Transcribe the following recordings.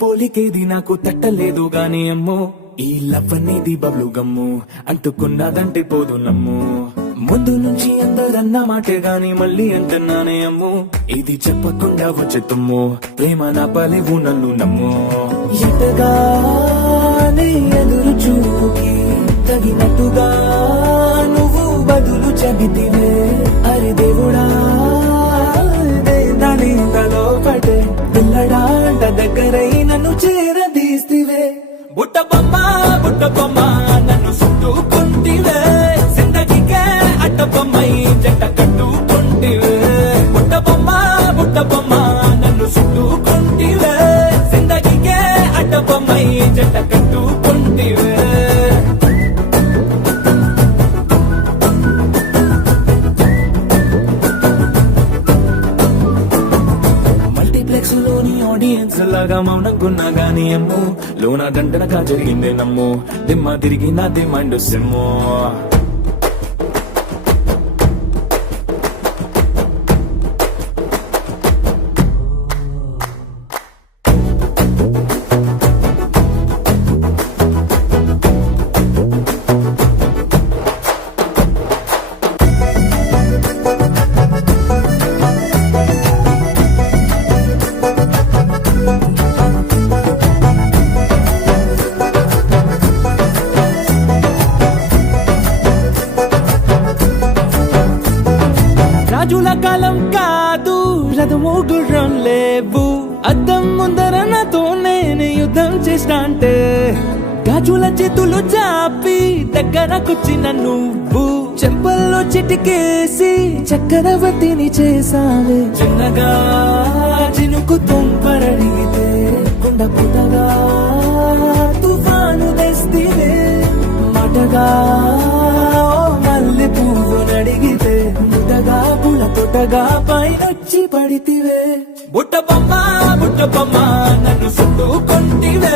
పోలికేది నాకు తట్టలేదు గాని అమ్మో ఈ లవ్ అనేది బబ్లు గమ్ము అంటుకున్నదంటే పోదు నమ్ము ముందు నుంచి అందరన్న మాటే గాని మళ్ళీ అంటున్నానే అమ్ము ఇది చెప్పకుండా వచ్చే తుమ్ము ప్రేమ నా పలేవు నన్ను నమ్ము ఎటగానే ఎదురు చూకి తగినట్టుగా నువ్వు బదులు చెబితివే అరే దేవుడా దాని తలో పటే పిల్లడాంట దగ్గరై నన్ను చేరదీస్తివే బుట్ట బొమ్మ నన్ను చుట్టుకుంటివే జిందగీకే అట్ట బొమ్మై జంట కట్టుకుంటివే బుట్ట బొమ్మ నన్ను చుట్టుకుంటివే జిందగీకే అట్ట బొమ్మై జంట కట్టుకుంటివే లోని ఆడియన్స్ లాగా మౌనంకున్నా గానీ అమ్ము లోన దండనగా జరిగిందే నమ్ము దిమ్మ తిరిగి నాదే మైండ్ సిమ్ము రాజుల కాలం కాదు రథము గుర్రం లేవు అద్దం ముందర నాతో నేను యుద్ధం చేస్తా అంటే గాజుల చేతులు చాపి దగ్గరకొచ్చిన నువ్వు చెంపల్లో చిటికేసి చక్రవర్తిని చేసావే చిన్నగా చినుకు తుంపరడిగితే కుండ పుటగా తుఫాను తెస్తివే మాటగా మల్లె పువ్వు నడిగితే ముద్దగా పుల తొట్టగా పైనొచ్చి పడితివే బుట్ట బొమ్మ నన్ను చుట్టుకుంటివే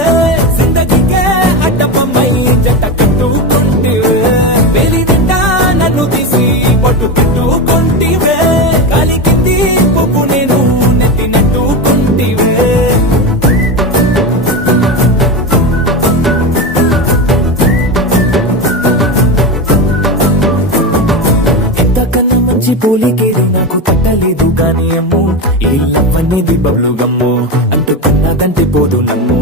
జిందగీకే అడ్డ బొమ్మై జంట కట్టుకుంటివే వేలి నిండా నన్ను తీసి పట్టు పెట్టుకుంటివే కాలి కింది పువ్వు నేను నెత్తినట్టుకుంటివే పోలికేది నాకు తట్టలేదు గాని అమ్ము ఈ లవ్ అనేది బబ్లు గమ్ము అంటుకున్నదంటే పోదు నమ్ము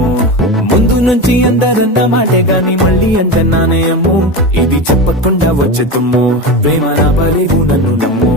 ముందు నుంచి అందరన్న మాటే గాని మళ్ళీ అంటున్నానే అమ్ము ఇది చెప్పకుండా వచ్చే తుమ్ము ప్రేమ నా పలేవు నన్ను నమ్ము